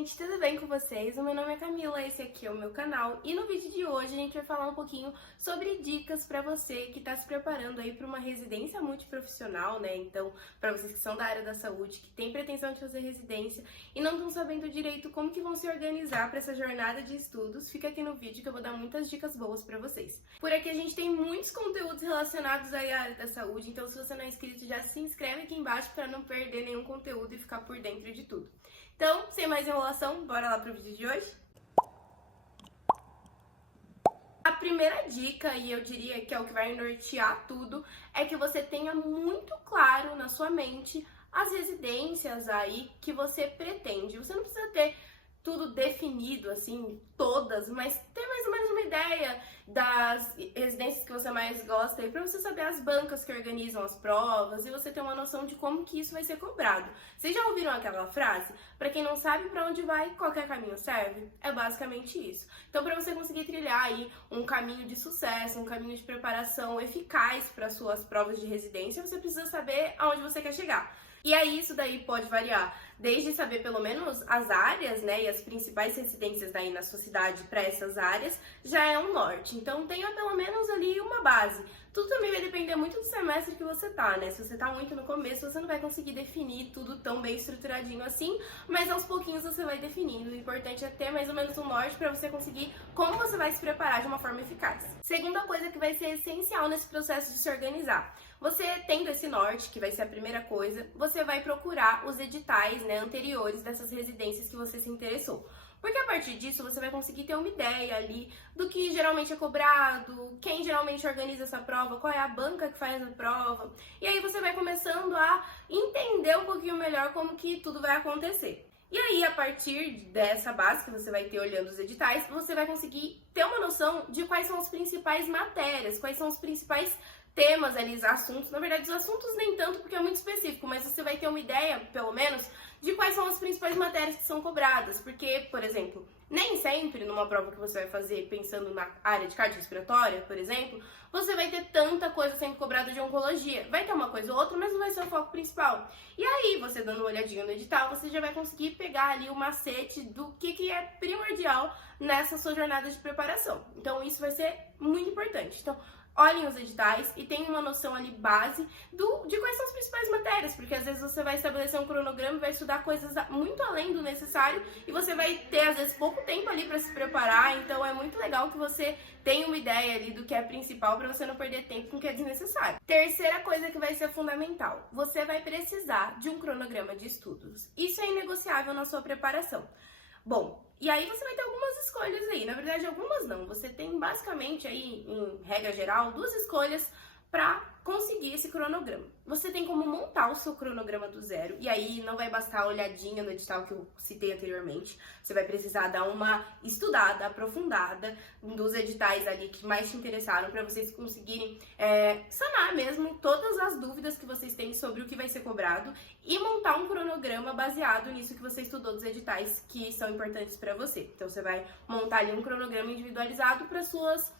gente, tudo bem com vocês? O meu nome é Camila, esse aqui é o meu canal e no vídeo de hoje a gente vai falar um pouquinho sobre dicas para você que está se preparando aí para uma residência multiprofissional, né? Então, para vocês que são da área da saúde, que têm pretensão de fazer residência e não estão sabendo direito como que vão se organizar para essa jornada de estudos, fica aqui no vídeo que eu vou dar muitas dicas boas para vocês. Por aqui a gente tem muitos conteúdos relacionados aí à área da saúde, então se você não é inscrito já se inscreve aqui embaixo para não perder nenhum conteúdo e ficar por dentro de tudo. Então, sem mais enrolação, bora lá pro vídeo de hoje? A primeira dica, e eu diria que é o que vai nortear tudo, é que você tenha muito claro na sua mente as residências aí que você pretende. Você não precisa ter tudo definido, assim, todas, mas ter mais ou menos uma ideia das residências que você mais gosta aí, pra você saber as bancas que organizam as provas e você ter uma noção de como que isso vai ser cobrado. Vocês já ouviram aquela frase? Pra quem não sabe pra onde vai, qualquer caminho serve? É basicamente isso. Então, pra você conseguir trilhar aí um caminho de sucesso, um caminho de preparação eficaz para suas provas de residência, você precisa saber aonde você quer chegar. E aí isso daí pode variar, desde saber pelo menos as áreas, né, e as principais residências daí na sua cidade para essas áreas, já é um norte. Então tenha pelo menos ali uma base. Tudo também vai depender muito do semestre que você tá, né? Se você tá muito no começo, você não vai conseguir definir tudo tão bem estruturadinho assim, mas aos pouquinhos você vai definindo. O importante é ter mais ou menos um norte para você conseguir como você vai se preparar de uma forma eficaz. Segunda coisa que vai ser essencial nesse processo de se organizar. Você tendo esse norte, que vai ser a primeira coisa, você vai procurar os editais, né, anteriores dessas residências que você se interessou. Porque a partir disso você vai conseguir ter uma ideia ali do que geralmente é cobrado, quem geralmente organiza essa prova, qual é a banca que faz a prova. E aí você vai começando a entender um pouquinho melhor como que tudo vai acontecer. E aí, a partir dessa base que você vai ter olhando os editais, você vai conseguir ter uma noção de quais são as principais matérias, quais são os principais temas ali, os assuntos. Na verdade, os assuntos nem tanto, porque é muito específico, mas você vai ter uma ideia, pelo menos, de quais são as principais matérias que são cobradas. Porque, por exemplo, nem sempre numa prova que você vai fazer pensando na área de cardiorrespiratória, por exemplo, você vai ter tanta coisa sendo cobrada de oncologia. Vai ter uma coisa ou outra, mas não vai ser o foco principal. E aí, você dando uma olhadinha no edital, você já vai conseguir pegar ali o macete do que é primordial nessa sua jornada de preparação. Então, isso vai ser muito importante. Então, olhem os editais e tenham uma noção ali base de quais são as principais matérias, porque às vezes você vai estabelecer um cronograma e vai estudar coisas muito além do necessário e você vai ter às vezes pouco tempo ali para se preparar, então é muito legal que você tenha uma ideia ali do que é principal para você não perder tempo com o que é desnecessário. Terceira coisa que vai ser fundamental, você vai precisar de um cronograma de estudos. Isso é inegociável na sua preparação. Bom, e aí você vai ter algumas escolhas aí, na verdade algumas não, você tem basicamente aí, em regra geral, duas escolhas para conseguir esse cronograma. Você tem como montar o seu cronograma do zero, e aí não vai bastar a olhadinha no edital que eu citei anteriormente, você vai precisar dar uma estudada, aprofundada dos editais ali que mais te interessaram para vocês conseguirem sanar mesmo todas as dúvidas que vocês têm sobre o que vai ser cobrado e montar um cronograma baseado nisso que você estudou dos editais que são importantes para você. Então você vai montar ali um cronograma individualizado para suas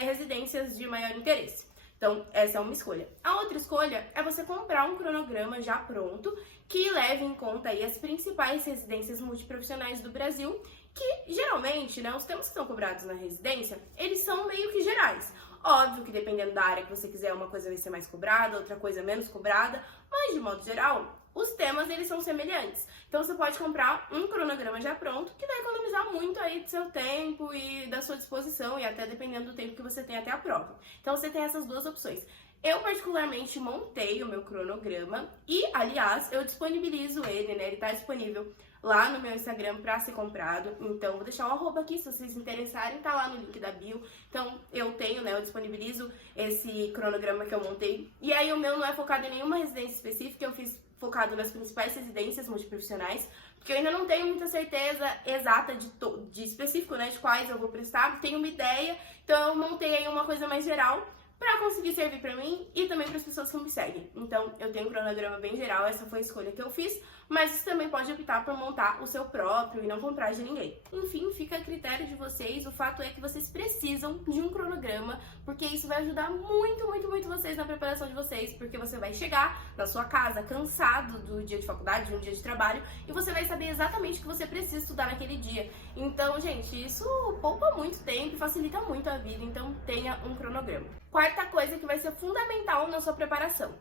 residências de maior interesse. Então, essa é uma escolha. A outra escolha é você comprar um cronograma já pronto, que leve em conta aí as principais residências multiprofissionais do Brasil, que geralmente, né, os temas que são cobrados na residência, eles são meio que gerais. Óbvio que dependendo da área que você quiser, uma coisa vai ser mais cobrada, outra coisa menos cobrada, mas de modo geral, os temas eles são semelhantes. Então você pode comprar um cronograma já pronto, que vai economizar muito aí do seu tempo e da sua disposição, e até dependendo do tempo que você tem até a prova. Então você tem essas duas opções. Eu particularmente montei o meu cronograma e, aliás, eu disponibilizo ele, né? Ele tá disponível lá no meu Instagram para ser comprado. Então, vou deixar o arroba aqui, se vocês se interessarem, tá lá no link da bio. Então, eu tenho, né? Eu disponibilizo esse cronograma que eu montei. E aí, o meu não é focado em nenhuma residência específica, eu fiz focado nas principais residências multiprofissionais, porque eu ainda não tenho muita certeza exata de específico, né? De quais eu vou prestar, tenho uma ideia, então eu montei aí uma coisa mais geral para conseguir servir para mim e também para as pessoas que me seguem. Então, eu tenho um cronograma bem geral, essa foi a escolha que eu fiz, mas você também pode optar por montar o seu próprio e não comprar de ninguém. Enfim, fica a critério de vocês. O fato é que vocês precisam de um cronograma, porque isso vai ajudar muito, muito, muito vocês na preparação de vocês, porque você vai chegar na sua casa cansado do dia de faculdade, de um dia de trabalho, e você vai saber exatamente o que você precisa estudar naquele dia. Então, gente, isso poupa muito tempo e facilita muito a vida, então tenha um cronograma. Quarta coisa que vai ser fundamental na sua preparação.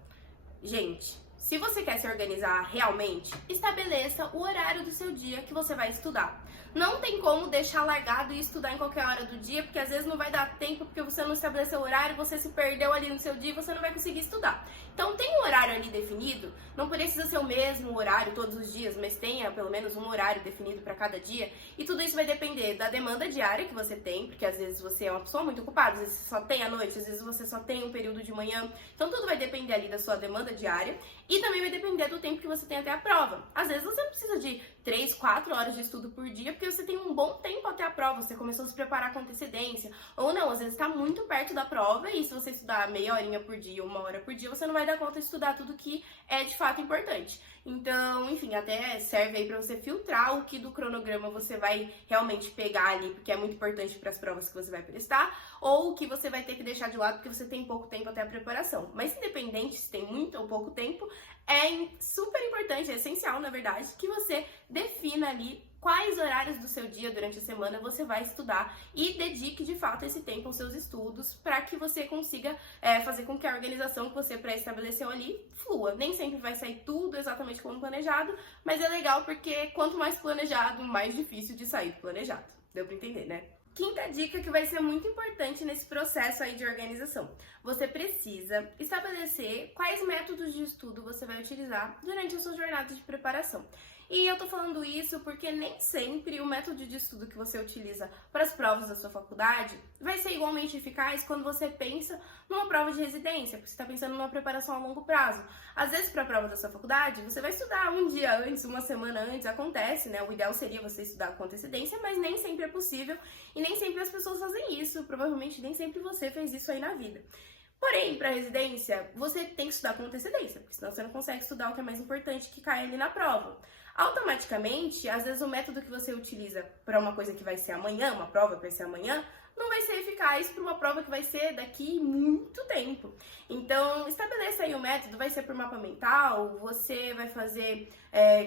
Gente, se você quer se organizar realmente, estabeleça o horário do seu dia que você vai estudar. Não tem como deixar largado e estudar em qualquer hora do dia, porque às vezes não vai dar tempo, porque você não estabeleceu o horário, você se perdeu ali no seu dia e você não vai conseguir estudar. Então tem um horário ali definido, não precisa ser o mesmo horário todos os dias, mas tenha pelo menos um horário definido para cada dia. E tudo isso vai depender da demanda diária que você tem, porque às vezes você é uma pessoa muito ocupada, às vezes você só tem à noite, às vezes você só tem um período de manhã. Então tudo vai depender ali da sua demanda diária e também vai depender do tempo que você tem até a prova. Às vezes você não precisa de 3, 4 horas de estudo por dia, porque você tem um bom tempo até a prova, você começou a se preparar com antecedência. Ou não, às vezes está muito perto da prova e se você estudar meia horinha por dia, 1 hora por dia, você não vai dar conta de estudar tudo que é de fato importante. Então, enfim, até serve aí para você filtrar o que do cronograma você vai realmente pegar ali, porque é muito importante para as provas que você vai prestar, ou o que você vai ter que deixar de lado porque você tem pouco tempo até a preparação. Mas independente se tem muito ou pouco tempo, é super importante, é essencial, na verdade, que você defina ali quais horários do seu dia durante a semana você vai estudar e dedique de fato esse tempo aos seus estudos para que você consiga fazer com que a organização que você pré-estabeleceu ali flua. Nem sempre vai sair tudo exatamente como planejado, mas é legal porque quanto mais planejado, mais difícil de sair do planejado. Deu para entender, né? Quinta dica que vai ser muito importante nesse processo aí de organização. Você precisa estabelecer quais métodos de estudo você vai utilizar durante a sua jornada de preparação. E eu tô falando isso porque nem sempre o método de estudo que você utiliza para as provas da sua faculdade vai ser igualmente eficaz quando você pensa numa prova de residência, porque você está pensando numa preparação a longo prazo. Às vezes, para a prova da sua faculdade, você vai estudar um dia antes, uma semana antes, acontece, né? O ideal seria você estudar com antecedência, mas nem sempre é possível e nem sempre as pessoas fazem isso. Provavelmente nem sempre você fez isso aí na vida. Porém, para residência, você tem que estudar com antecedência, porque senão você não consegue estudar o que é mais importante que cai ali na prova. Automaticamente, às vezes o método que você utiliza para uma coisa que vai ser amanhã, uma prova que vai ser amanhã, não vai ser eficaz para uma prova que vai ser daqui muito tempo. Então, estabeleça aí o método, vai ser por mapa mental, você vai fazer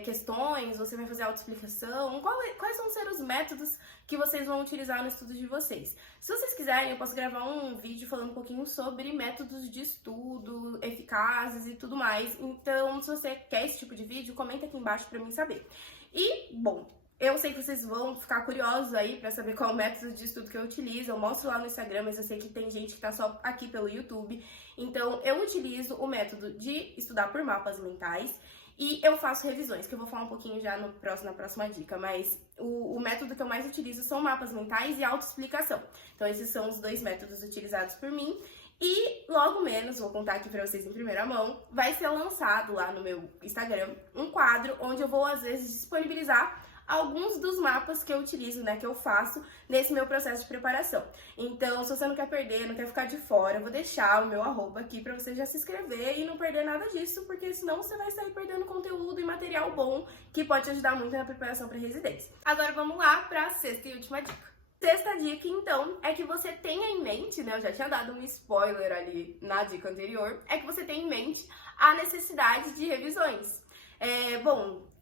questões, você vai fazer autoexplicação, quais vão ser os métodos que vocês vão utilizar no estudo de vocês. Se vocês quiserem, eu posso gravar um vídeo falando um pouquinho sobre métodos de estudo eficazes e tudo mais. Então, se você quer esse tipo de vídeo, comenta aqui embaixo para mim saber. E, bom, eu sei que vocês vão ficar curiosos aí pra saber qual método de estudo que eu utilizo. Eu mostro lá no Instagram, mas eu sei que tem gente que tá só aqui pelo YouTube. Então, eu utilizo o método de estudar por mapas mentais e eu faço revisões, que eu vou falar um pouquinho já na próxima dica. Mas o método que eu mais utilizo são mapas mentais e autoexplicação. Então, esses são os 2 métodos utilizados por mim. E logo menos, vou contar aqui pra vocês em primeira mão, vai ser lançado lá no meu Instagram um quadro onde eu vou, às vezes, disponibilizar alguns dos mapas que eu utilizo, né, que eu faço nesse meu processo de preparação. Então, se você não quer perder, não quer ficar de fora, eu vou deixar o meu @ aqui pra você já se inscrever e não perder nada disso, porque senão você vai sair perdendo conteúdo e material bom que pode te ajudar muito na preparação para residência. Agora vamos lá pra sexta e última dica. Sexta dica, então, é que você tenha em mente, né, eu já tinha dado um spoiler ali na dica anterior, é que você tenha em mente a necessidade de revisões.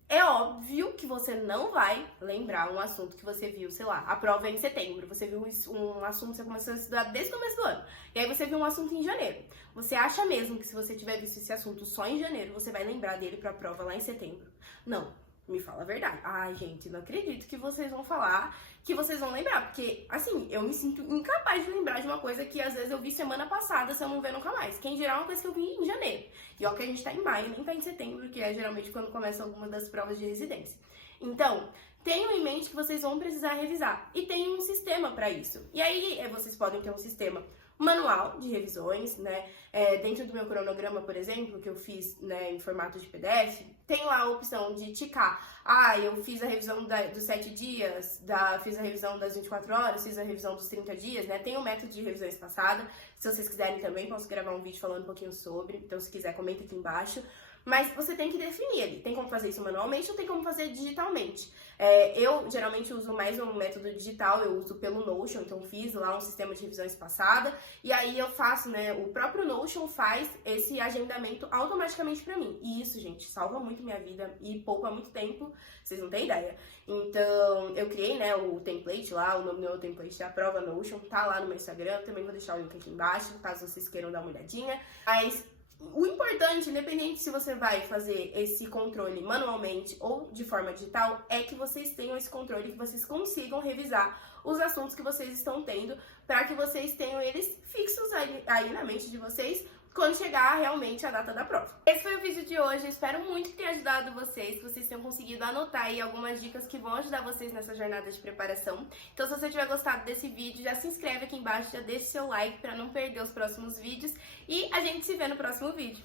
É óbvio que você não vai lembrar um assunto que você viu, sei lá, a prova é em setembro, você viu um assunto que você começou a estudar desde o começo do ano, e aí você viu um assunto em janeiro. Você acha mesmo que se você tiver visto esse assunto só em janeiro, você vai lembrar dele pra prova lá em setembro? Não. Me fala a verdade. Ai, gente, não acredito que vocês vão falar que vocês vão lembrar. Porque, assim, eu me sinto incapaz de lembrar de uma coisa que às vezes eu vi semana passada, se eu não ver nunca mais. Que em geral é uma coisa que eu vi em janeiro. E ó que a gente tá em maio, nem tá em setembro, que é geralmente quando começam algumas das provas de residência. Então, tenham em mente que vocês vão precisar revisar. E tem um sistema pra isso. E aí, vocês podem ter um sistema manual de revisões, né? Dentro do meu cronograma, por exemplo, que eu fiz, né, em formato de PDF, tem lá a opção de ticar. Eu fiz a revisão dos 7 dias, fiz a revisão das 24 horas, fiz a revisão dos 30 dias, né? Tem o método de revisão espaçada. Se vocês quiserem também, posso gravar um vídeo falando um pouquinho sobre. Então, se quiser, comenta aqui embaixo. Mas você tem que definir ali, tem como fazer isso manualmente ou tem como fazer digitalmente. Eu geralmente uso mais um método digital, eu uso pelo Notion, então fiz lá um sistema de revisão espaçada, e aí eu faço, né, o próprio Notion faz esse agendamento automaticamente pra mim. E isso, gente, salva muito minha vida e poupa muito tempo, vocês não têm ideia. Então, eu criei, né, o template lá, o nome do meu template é a prova Notion, tá lá no meu Instagram, também vou deixar o link aqui embaixo, caso vocês queiram dar uma olhadinha. Mas o importante, independente se você vai fazer esse controle manualmente ou de forma digital, é que vocês tenham esse controle, que vocês consigam revisar os assuntos que vocês estão tendo, para que vocês tenham eles fixos aí na mente de vocês quando chegar realmente a data da prova. Esse foi o vídeo de hoje, eu espero muito que tenha ajudado vocês, que vocês tenham conseguido anotar aí algumas dicas que vão ajudar vocês nessa jornada de preparação. Então, se você tiver gostado desse vídeo, já se inscreve aqui embaixo, já deixa seu like para não perder os próximos vídeos e a gente se vê no próximo vídeo.